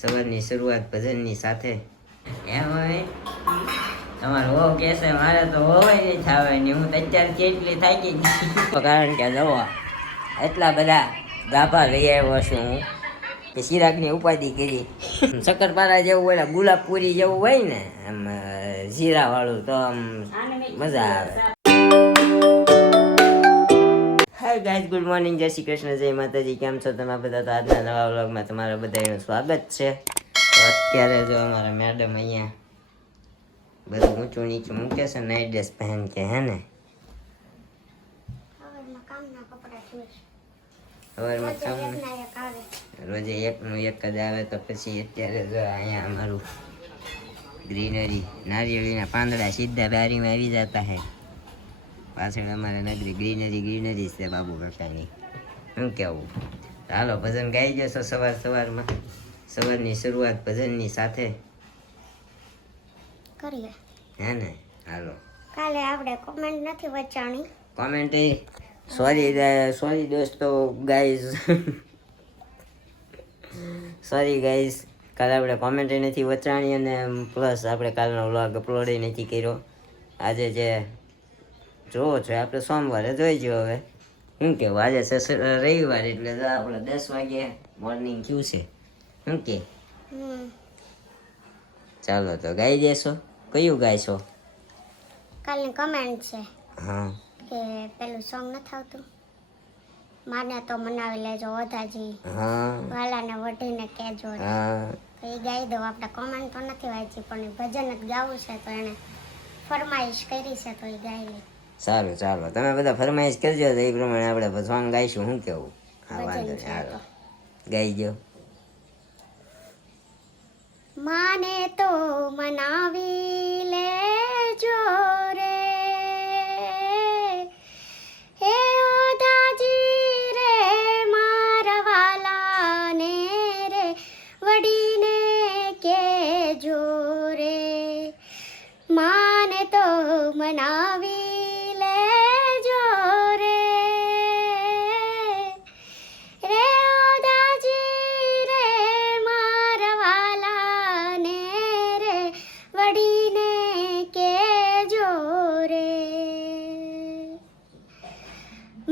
સવારની શરૂઆત ભજનની સાથે એમ હોય તમારો હો કહેશે મારે તો હોય નહીં થવાની હું તો અત્યારે કેટલી થાકી ગઈ કારણ કે જવો એટલા બધા ગાભા લઈ આવ્યો છું હું કે ચિરાગની ઉપાધિ કરી શક્કરપારા જેવું હોય ગુલાબપુરી જેવું હોય ને આમ જીરાવાળું તો આમ મજા આવે. હાય ગાઈઝ, ગુડ મોર્નિંગ, જય શ્રી કૃષ્ણ, જય માતાજી. કેમ છો તમે બધા? તો આજના નવા વ્લોગમાં તમારા બધાનું સ્વાગત છે. તો અત્યારે જો અમારા મેડમ અહીંયા બધું ઊંચું નીચું મૂકે છે, નાઇટ ડ્રેસ પહેન કે હે ને સવારમાં કામ રોજે એકનું એક જ આવે. તો પછી અત્યારે જો અહીંયા અમારું ગ્રીનરી નારિયેળીના પાંદડા સીધા બારીમાં આવી જતા હે. પાછળ અમારે નગરી ગ્રીનરી છે બાબુ કાકાની. શું કહેવું? હાલો ભજન ગાઈ જશો સવારમાં. સવારની શરૂઆત ભજનની સાથે કરીએ હે ને. હાલો. કાલે આપણે કોમેન્ટ નથી વચાણી. કોમેન્ટ સોરી દોસ્તો ગાઈઝ સોરી ગાઈઝ, કાલે આપણે કોમેન્ટ નથી વચાણી અને પ્લસ આપણે કાલનો વ્લોગ અપલોડ નથી કર્યો. આજે જે જોવો છો આપણે સોમવારે જોઈજો. હવે શું કહેવું, આજે છે રવિવાર એટલે આપણે 10 વાગે મોર્નિંગ થયું છે. શું કે ચાલો તો ગાઈ દેશો. કયું ગાઈશો? કાલની કમેન્ટ છે હા કે પેલું સોંગ નથી આવતું, માને તો મનાવી લેજો ઓધાજી, હા વાલાને વઢીને કહેજો. હા તો એ ગાઈ દઉં. આપણે કોમેન્ટ તો નથી વાંચી પણ એ ભજન જ ગાવું છે તો એને ફરમાઈશ કરી છે તો એ ગાઈ લે. સારું, ચાલો તમે બધા ફરમાઈશ કરજો તો એ પ્રમાણે આપણે સોંગ ગાઈશું. શું કેવું? હા વાંધો નહીં, હાલો ગાઈ દો. માને તો મનાવી લેજો રે હે ઓધાજી રે, મારા વાલાને રે વડીને કેજો રે. માને તો મનાવી લેજો રે રે ઓધાજી રે, મારા વાલાને રે વડીને કેજો રે.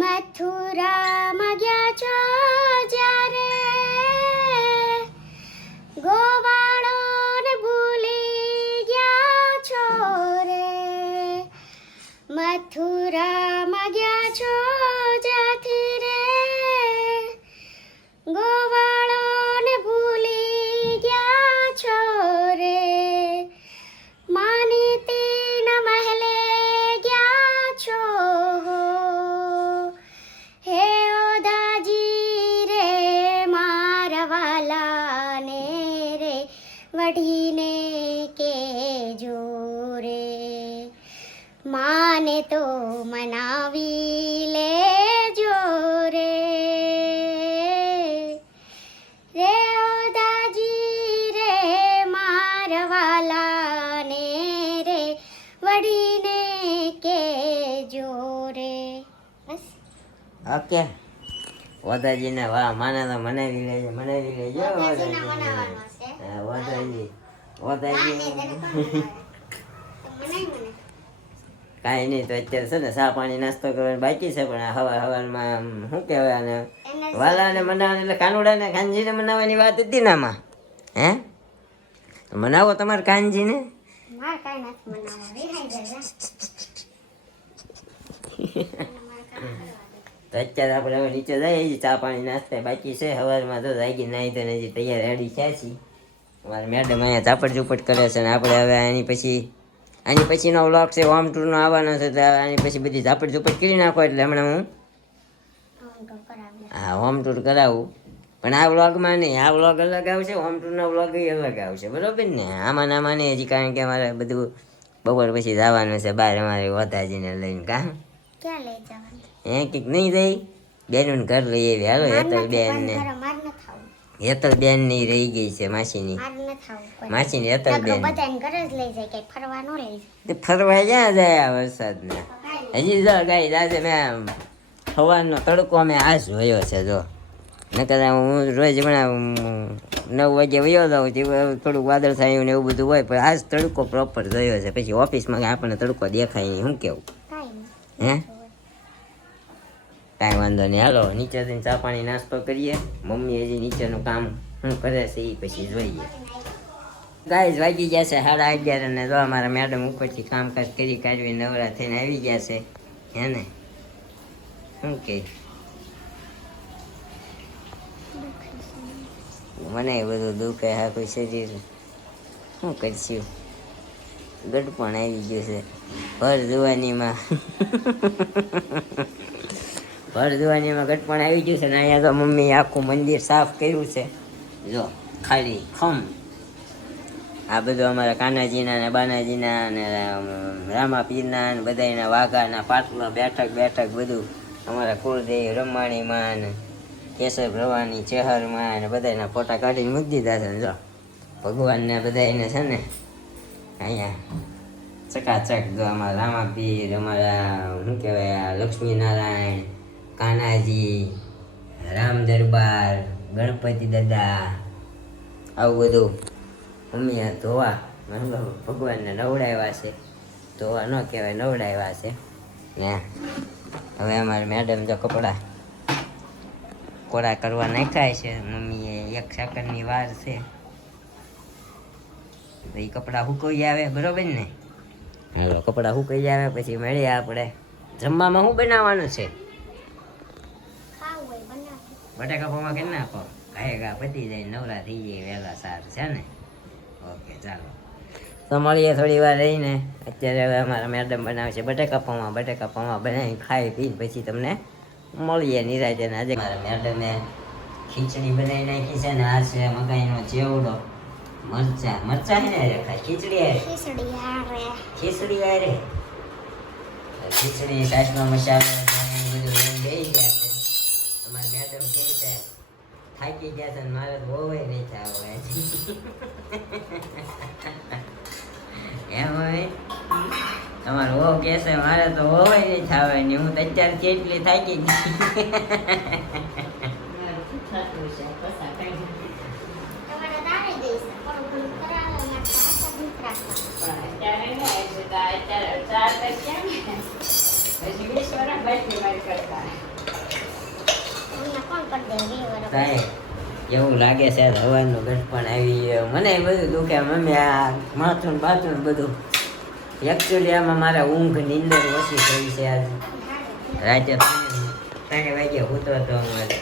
મથુરામાં ગયા છો જ્યારે ગોવાળોને ભૂલી ગયા છો રે. મથુરામાં ગયા છો જ્યાંથી રે ગોવાળોને ભૂલી ગયા છો રે. માનીતીના મહેલે ગયા છો હે ઓધાજી રે, મારા વાલાને રે વઢીને કેજો રે. માને તો મનાવી લેજો રે રે ઓધાજી રે, મારા વાલાને રે વઢીને કેજો રે. બસ ઓકે, ઓધાજીને વાહ માને તો મનાવી લેજો ઓધાજીને મનાવવાનો છે. હા, ઓધાજી કાંઈ નહીં. તો અત્યારે છે ને ચા પાણી નાસ્તો કરવાનો બાકી છે, પણ હવારમાં શું કહેવાય આને વાલાને મનાવવાની એટલે કાનુડાને કાનજીને મનાવવાની વાત હતી ને આમાં. હે તો મનાવો તમારે કાનજીને. માર કાંઈ નથી મનાવવા, વિહાઈ જાય. તો અત્યારે આપણે હવે નીચે જઈએ, ચા પાણી નાસ્તા બાકી છે. સવારમાં તો જાગી નાહી તો હજી તૈયાર રેડી થયા છીએ. અમારે મેડમ અહીંયા ચાપડ ચૂપટ કરે છે ને આપણે હવે આની પછીનો વ્લોગ છે હોમ ટૂરનો આવવાનો છે. તો આની પછી બધી ઝાપડ ઝૂપટ કરી નાખો એટલે હમણાં હું હા હોમ ટૂર કરાવું. પણ આ વ્લોગમાં નહીં, આ વ્લોગ અલગ આવશે, હોમ ટૂરનો વ્લોગ અલગ આવશે, બરોબર ને? આમાં નામાં નહીં હજી, કારણ કે અમારે બધું બપોર પછી જવાનું છે બહાર અમારે ઓધાજીને લઈને. કાં ક્યાં લઈ જવાનું? કંઈક નહીં જઈ બેનનું ઘર લઈ આવી. હાલો હેતલ બેન ને હેતલ બેન ની રહી ગઈ છે માસીની. માસીની હેતલ બેન ફરવા ક્યાં જાય આ વરસાદને? હજી જો ગાઈ આજે મેં સવારનો તડકો મેં આ જોયો છે. જો નકર હું રોજ હમણાં 9 વાગે વયો જાઉં થોડુંક વાદળ થાય ને એવું બધું હોય, પણ આજ તડકો પ્રોપર જોયો છે. પછી ઓફિસમાં આપણને તડકો દેખાય નહીં, શું કેવું? હે કાંઈ વાંધો નહીં, હાલો નીચે જઈને ચા પાણી નાસ્તો કરીએ. મમ્મી હજી નીચેનું કામ શું કરે છે એ પછી જોઈએ. ગાઈઝ વાગી ગયા છે 11:30 અને જો અમારા મેડમ ઉપરથી કામકાજ કરી કાઢવી નવરા થઈને આવી ગયા છે. હે ને શું કે મને બધું દુખે હા કોઈ શરીર શું કરશું. ગડપણ આવી ગયું છે ભર જુવાનીમાં ગટપણ આવી ગયું છે ને અહીંયા તો મમ્મી આખું મંદિર સાફ કર્યું છે. જો ખાલી ખમ આ બધું અમારા કાનાજીના ને બાનાજીના ને રામાપીરના ને બધાના વાઘાના પાટલા બેઠક બધું અમારા કુળદેવી રમાણીમાં ને કેશવ ભવાની ચેહરમાં ને બધાના ફોટા કાઢીને મૂકી દીધા છે. જો ભગવાનને બધાને છે ને અહીંયા ચકાચક જો અમારા રામાપીર, અમારા શું કહેવાય લક્ષ્મીનારાયણ, કાનાજી, રામ દરબાર, ગણપતિ દાદા, આવું બધું મમ્મી ધોવા ભગવાનને નવડાવ્યા છે. ધોવા ન કહેવાય નવડાવ્યા છે ને. હવે અમારે મેડમ જો કપડાં કોરા કરવા નાખ્યા છે. મમ્મીએ 1 સેકન્ડની વાર છે તો એ કપડાં સુકાઈ આવે, બરોબર ને? હાલો કપડાં સુકાઈ આવે પછી મળીએ આપણે. જમવામાં શું બનાવવાનું છે? બટાકા પૌવા કરી નાખો, ઘા પતી જાય, નવરા થઈ જાય વહેલા. સારું છે ને? ઓકે ચાલો તો મળીએ થોડી વાર રહીને. અત્યારે હવે અમારા મેડમ બનાવશે બટાકા પૌવા બનાવી ખાઈ પીને પછી તમને મળીએ નિરાજે. આજે મારા મેડમે ખીચડી બનાવી નાખી છે ને આ છે મકાઈનો ચેવડો, મરચા હે ને ખાય ખીચડી સાસમાં મસાલો બધું બેસી ગયા છે. અમારા મેડમ કહે છે થાકી ગયા છે મારે તો બહુ નહીં થાવ એમ હોય. તમારે બહુ કહે છે મારે તો બહુ નહીં થાવ ને હું તો અત્યારે કેટલી થાકી ગઈ. એવું લાગે છે હવાનું ગઠપણ આવી ગયો. મને બધું દુખે મમ્મી, આ માથું બાથું બધું. એકચ્યુઅલી આમાં મારા ઊંઘ નીંદર ઓછી થઈ છે. આજે રાતે 3 વાગે ઉતો હતો અમારે,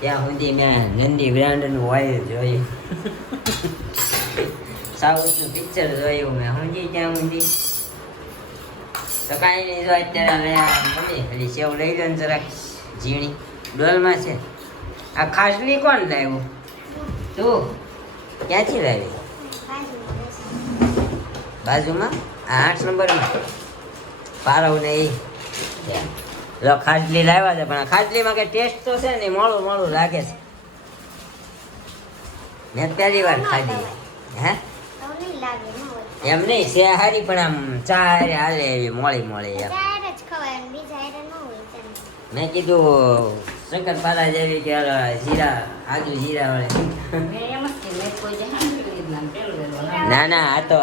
ત્યાં સુધી મેં નંદી બ્રાન્ડનું ઓઇલ જોયું, સાઉથનું પિક્ચર જોયું મેં સમજી ત્યાં સુધી. તો કાંઈ નહીં, જો અત્યારે મમ્મી ખાલી સેવ લઈ લો ને જરાક ઝીણી ડોલમાં છે. આ ખાસલી કોણ લાવ્યું? તું ક્યાંથી લાવી? બાજુમાં આ 8 નંબરમાં પારવ ને એ લો ખાટલી લાવ્યા છે. પણ આ ખાટલીમાં કઈ ટેસ્ટ તો છે ને, મોળું લાગે છે. મેં પહેલી વાર ખાધી. હે એમ નહીં છે હારી, પણ આમ ચા હાલે એવી મોળી એમ. મેં કીધું શંકરપારા જેવી કે જીરા આજુ જીરા વાળી. ના આ તો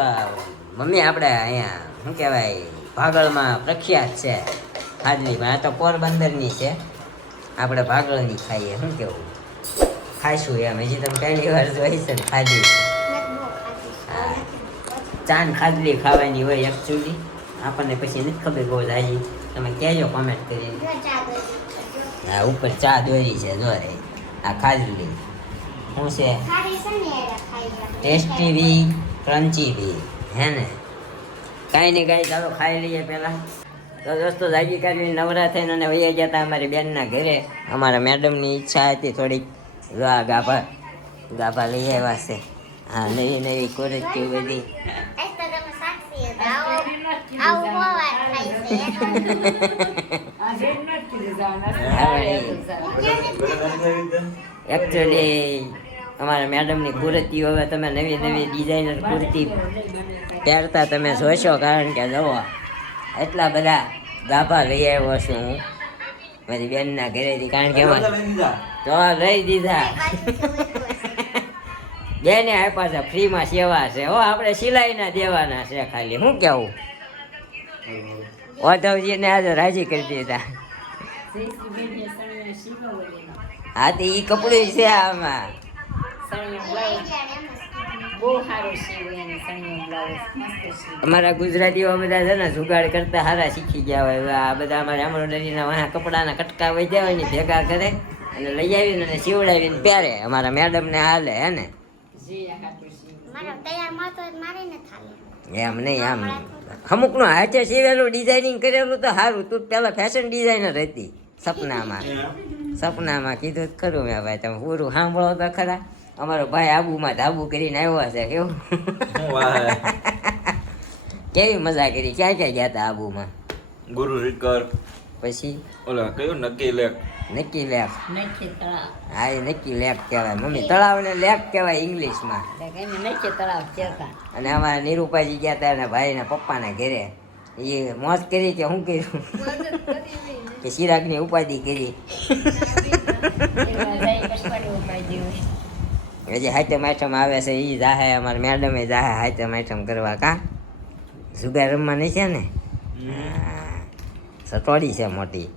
મમ્મી આપણે અહીંયા શું કહેવાય ભાગળમાં પ્રખ્યાત છે ખાજલી, પણ આ તો પોરબંદરની છે. આપણે ભાગળની ખાઈએ, શું કેવું ખાઈશું એમ. હજી તમે પહેલી વાર જોઈ છે ખાધી. ચાન ખાજલી ખાવાની હોય એકચ્યુઅલી, આપણને પછી નથી ખબર બહુ હાજી. તમે કહેજો કોમેન્ટ કરીને. હા ઉપર ચા દોરી છે જો રે આ ખાજલી. શું છે? ટેસ્ટી બી ક્રન્ચી બી હે ને. કાંઈ નહીં કાંઈ, ચાલો ખાઈ લઈએ પહેલાં. તો દોસ્તો જાગી કાઢી નવરા થઈને અને વૈયા ગયા હતા અમારી બેનના ઘરે. અમારા મેડમની ઈચ્છા હતી થોડીક, જો આ ગાભા લઈ આવ્યા છે. હા નવી કોરેટી બધી. એકચ્યુઅલી અમારા મેડમની કુર્તીઓ હવે તમે નવી ડિઝાઇનર કુર્તી પહેરતા તમે જોશો, કારણ કે જુઓ એટલા બધા ગાભા લઈ આવ્યો છું હું મારી બેનના ઘરેથી. કારણ કે તો લઈ દીધા બેને આપ્યા છે ફ્રીમાં સેવા છે હો આપણે સિલાઈના દેવાના છે ખાલી શું કેવું ઓધવજીને આજે રાજી કરી દીધા હા તો ઈ કપડું છે આમાં અમારા ગુજરાતીઓ બધા છે ને જુગાડ કરતા સારા શીખી ગયા હોય આ બધા અમારા એમ્બ્રોઇડરીના વાહ કપડાના કટકા વહી જાય ને ભેગા કરે અને લઈ આવીને અને સીવડાવીને પહેરે અમારા મેડમ ને હાલે હે ને એમ નહીં આમ અમુકનું હાથે સીવેલું ડિઝાઇનિંગ કરેલું તો સારું તું પેલા ફેશન ડિઝાઇનર હતી સપનામાં કીધું ખરું મેં ભાઈ તમે પૂરું સાંભળો તો ખરા અમારો ભાઈ આબુમાં ધાબુ કરીને આવ્યો છે કેવું કેવી મજા કરી ક્યાં ક્યાં ગયા હતા આબુમાં ગુરુ શિખર પછી ઓલા કયું નક્કી લેક હા એ નક્કી લેક કહેવાય મમ્મી તળાવને લેક કહેવાય ઇંગ્લિશમાં અને અમારા નીરુપાજી ગયા હતા એના ભાઈના પપ્પાના ઘરે એ મોજ કરી કે શું કર્યું કે ચિરાગની ઉપાધિ કરી હજી હાથમ આઠમ આવે છે એ જાહે અમારા મેડમે જાહે હાથમ આઠમ કરવા કા જુગાર રમવા નહીં છે ને સટોડી છે મોટી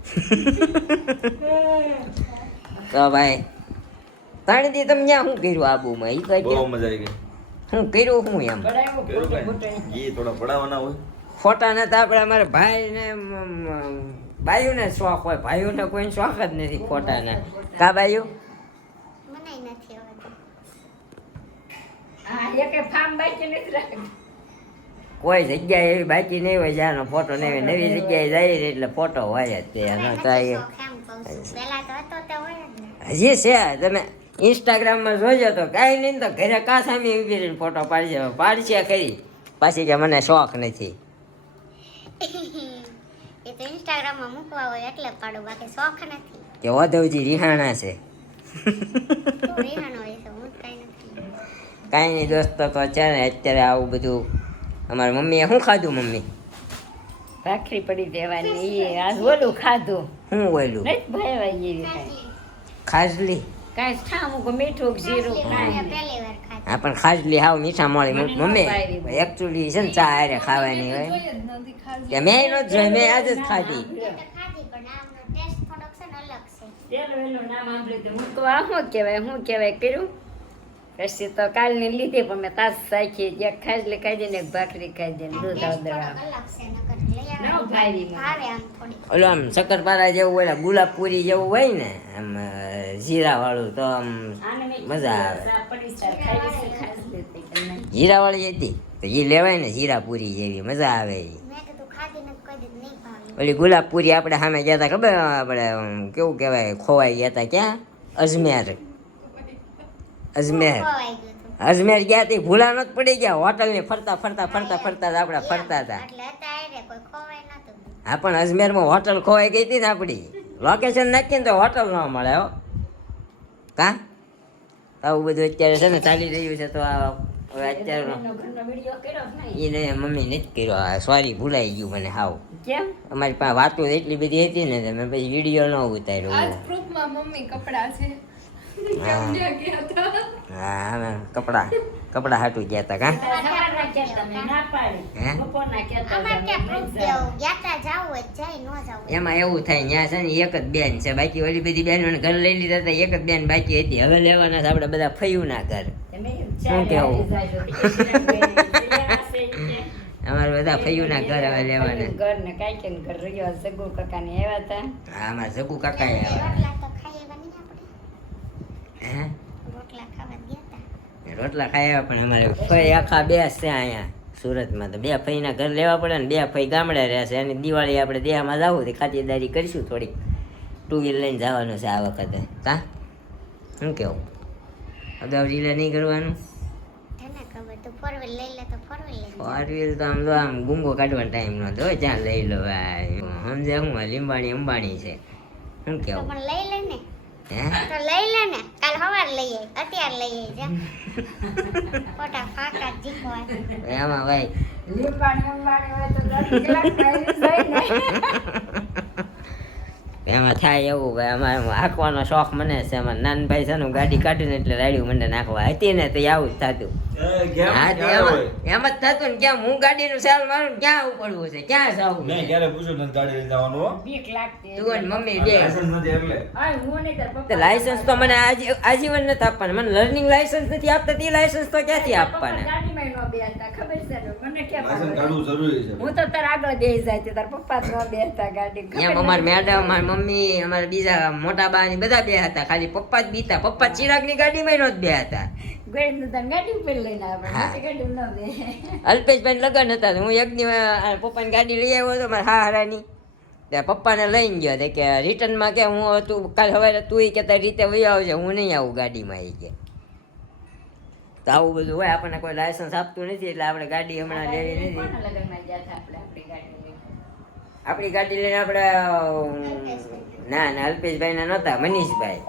તો ભાઈ ત્રણ દી તમે ત્યાં શું કર્યું આબુમાં એ કઈ બહુ મજા આવી ગઈ શું કર્યું શું એમ ઈ થોડા પડાવવાના હોય ફોટા નતા આપણે અમારા ભાઈ ને બાયુને શોખ હોય ભાઈઓને કોઈ શોખ જ નથી ફોટાના કા બાયુ કોઈ જગ્યાએ એવી બાકી નહીં હોય જ્યાંનો ફોટો નહીં હોય નવી જગ્યાએ જાય ને એટલે ફોટો હોય જ તે હજી છે તમે ઇન્સ્ટાગ્રામમાં જોજો તો કાંઈ નહીં તો ઘરે કા સામે ઊભી રહીને ફોટો પાડશે ખરી પાછી કે મને શોખ નથી એ તો ઇન્સ્ટાગ્રામમાં મૂકવા હોય એટલે પાડો બાકી શોખ નથી કે ઓધવજી રિહાણા છે રીહાનો હોય છે હું કાંઈ નથી કાંઈ નહીં દોસ્તો તો છે ને અત્યારે આવું બધું અમારી મમ્મીએ શું ખાધું મમ્મી ભાખરી પડી દેવાની એ આજ ઓલું ખાધું શું ઓયલું નથી ભાઈ જેવી કાંઈ ખાજલી કાંઈ ઠામું કે મીઠું કે જીરું કાંઈ પહેલી વાર ખાધી હા પણ ખાજલી હાવ મીઠા મળી મમ્મી એકચ્યુઅલી છે ને ચા હારે ખાવાની હોય કે મેં નો જોઈ મેં આજે જ ખાધી મેં તો ખાધી પણ આમનો ટેસ્ટ થોડોક છે ને અલગ છે એનું નામ સાંભળ્યું તો હું કહું આ શું કહેવાય કર્યું પછી તો કાલની લીધી પણ મેં તાસ સાખી એક ખાજલી ખાઈ દે ને એક ભાખરી ખાઈ દે ને દૂધ ટેસ્ટ આવડવા થોડોક અલગ છે નકર લઈ ના આવે ભાઈ ભાવે આમ થોડી ઓલો આમ શક્કરપારા જેવું હોય ગુલાબ પૂરી જેવું હોય ને આમ જીરા વાળું તો આમ મજા આવે જીરા વાળી હતી તો એ લેવાય ને જીરા પૂરી જેવી મજા આવે ઈ. મેં કીધું ખાધી નથી કોઈ દી નહીં ભાવે ઓલી ગુલાબ પૂરી આપણે સામે ગયા હતા ખબર આપણે કેવું કહેવાય ખોવાઈ ગયા હતા ક્યાં અજમેર ખોવાઈ ગયું હતું અજમેર ગયા હતી ભૂલા નત પડી ગયા હોટલ ને ફરતા આપણે ફરતા હતા એટલે હતા આરે કોઈ ખોવાય નતું હા પણ અજમેરમાં હોટલ ખોવાઈ ગઈ હતી ને આપણી લોકેશન નાખીને તો હોટલ ન મળે હો કા આવું બધું અત્યારે છે ને ચાલી રહ્યું છે તો આ હવે અત્યારે એ નહીં મમ્મી નથી કર્યો સોરી ભૂલાઈ ગયું મને હાવ કેમ અમારી પાસે વાતો એટલી બધી હતી ને તો મેં પછી વિડીયો ન ઉતાર્યો હા અમે કપડા હાટું ગયા હતા કા અમારે ક્યાં પ્રૂફ દેવું ગયા તા જાવું હોય તો જાય ન જાવું એમાં એવું થાય ત્યાં છે ને એક જ બેન છે બાકી ઓલી બધી બહેનોને ઘર લઈ લીધા હતા એક જ બેન બાકી હતી હવે લેવાના છે આપણે બધા ફયું ના ઘર શું કેવું અમારે બધા ફયું ના ઘર હવે લેવાના ઘર ને કાંઈ કે ઘર રહ્યો સગુ કાકા ને આવ્યા હતા હા અમારા સગુ કાકા આવ્યા રોટલા તો ખાઈ એવા નહીં આપણે હે રોટલા ખાવા ગયા તા રોટલા ખાયા પણ અમારે ફઈ આખા બે છે અહીંયા સુરતમાં તો બે ફઈના ઘર લેવા પડે ને બે ફઈ ગામડે રહેશે અને દિવાળી આપણે દેહામાં જવું તો ખાતરદારી કરીશું થોડીક ટુ વ્હીલ લઈને જવાનું છે આ વખતે કા શું કેવું અગાઉ રીલે નહીં કરવાનું એને ખબર તું ફોર વ્હીલ લઈ લે તો ફોર વ્હીલ લઈ ફોર વ્હીલ તો આમ તો આમ ગુંગો કાઢવાનો ટાઈમ નતો જ્યાં લઈ લો ભાઈ સમજે હું લીંબાણી અંબાણી છે શું તો કેવું પણ લઈ લે ને હે તો લઈ લે ને કાલ સવાર લઈ આય અત્યારે લઈ આય જા ફોટા ફાકા જીખવા એમાં ભાઈ એમાં થાય એવું ભાઈ અમારે હાંકવાનો શોખ મને છે. અમારે નાનભાઈ છે ને ગાડી કાઢીને એટલે રાડ્યું મને નાખવા હતી ને તો આવું જ થતું. હા તો એમ જ થતું ને ક્યાં હું ગાડીનું સેલ મારું ને ક્યાં ઉપડવું છે ક્યાં જવું મેં ક્યારે પૂછ્યું તને ગાડી લઈ જવાનું હો? બીક લાગતી તું અને મમ્મી બે લાયસન્સ નથી એટલે હા હું નહીં તાર તો પપ્પા લાયસન્સ તો મને આજીવન નથી આપવાના. મને લર્નિંગ લાયસન્સ નથી આપતા તે લાયસન્સ તો ક્યાંથી આપવાના? ગાડીમાં નો બેસતા ખબર છે ને? મને ક્યાં લાયસન્સ ખબર? કાઢવું જરૂરી છે. હું તો તાર આગળ બેસી જાય છે તાર પપ્પા જ ન બેસતા ગાડી એમ અમાર મેડમ અમાર મમ્મી અમારા બીજા મોટા બા બધા બે હતા. ખાલી પપ્પા જ બીતા. પપ્પા ચિરાગની ગાડીમાં નહોત બે હતા. ગાડી ઉપર લઈને આવે હા. મોટી ગાડી ન બે અલ્પેશભાઈ લગન હતા તો હું એક દિવસ પપ્પાની ગાડી લઈ આવ્યો હતો મારા હારાની. ત્યાં પપ્પાને લઈને ગયો તે કે રિટર્નમાં કે હું તું કાલ સવારે તું કે તારી રીતે વહી આવજે હું નહીં આવું ગાડીમાં એ કે. તો આવું બધું હોય. આપણને કોઈ લાયસન્સ આપતું નથી એટલે આપણે ગાડી હમણાં લેવી નથી. કોના લગનમાં ગયા હતા આપણે આપણી ગાડી લઈને? આપણી ગાડી લઈને આપણે ના અલ્પેશભાઈ ના નહોતા મનીષભાઈ.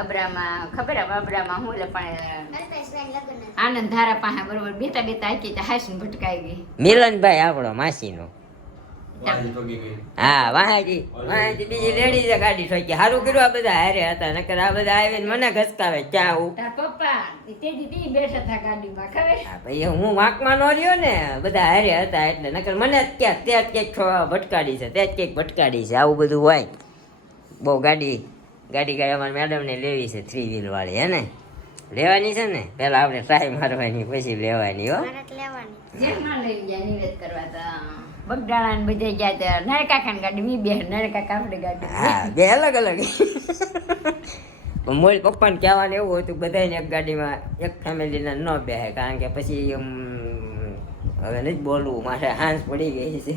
અબરામાં ખબર હે અબરામાં હું લે પણ અલ્પેશભાઈ લગ્ન હતા. આનંદ ધારા પાસે બરોબર બેતા બેતા આખી હાસન ભટકાઈ ગઈ મિલનભાઈ આપણો માસીનો. વાજી ઠોકી ગઈ. હા વાહાજી બીજી રેડી છે ગાડી ઠોકી. સારું કર્યું આ બધા હારે હતા નકર આ બધા આવીને મને ઘસકાવે ક્યાં આવું. તાર પપ્પા તેજી તી બેઠા હતા ગાડીમાં ખબર હા ભાઈ હું વાંકમાં નો રહ્યો ને બધા હારે હતા એટલે નકર મને જ ક્યાંક તે જ ક્યાંક ભટકાડી છે તે જ ક્યાંક ભટકાડી છે. આવું બધું હોય. બહુ ગાડી અમારા મેડમને લેવી છે 3 વ્હીલ વાળી હે ને લેવાની છે ને. પહેલા આપણે ટ્રાય મારવાની પછી લેવાની હો. મારે તો લેવાની. જેમાં લઈ ગયા નિવેદ કરવા તા બગડાળા ને બધે ગયા ત્યાં નારે કાકાની ગાડી મી બે નારે કાકા આપણી ગાડી હા બે અલગ અલગ. મોલ પપ્પાને કહેવાનું એવું હતું બધાને એક ગાડીમાં એક ફેમિલીને ન બેસે કારણ કે પછી હવે નથી બોલવું મારે હાંસ પડી ગઈ છે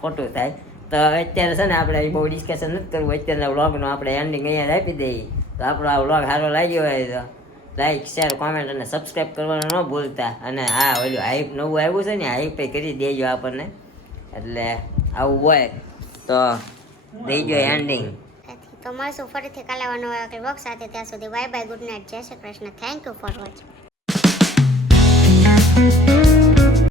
ખોટું થાય. તો અત્યારે છે ને આપણે બહુ ડિસ્કશન નથી કરવું. અત્યારના વ્લોગનો આપણે એન્ડિંગ અહીંયા આપી દઈએ. તો આપણો આ વ્લોગ સારો લાગ્યો હોય તો લાઈક શેર કોમેન્ટ અને સબસ્ક્રાઈબ કરવાનું ન ભૂલતા. અને હા ઓલું હાઈપ નવું આવ્યું છે ને હાઈપ કરી દેજો આપણને. એટલે આવું હોય તો દેજો એન્ડિંગ. તો મળશું ફરીથી કાલે નવા વ્લોગ સાથે. ત્યાં સુધી બાય બાય, ગુડ નાઇટ, જય Shri Krishna. Thank you for watching.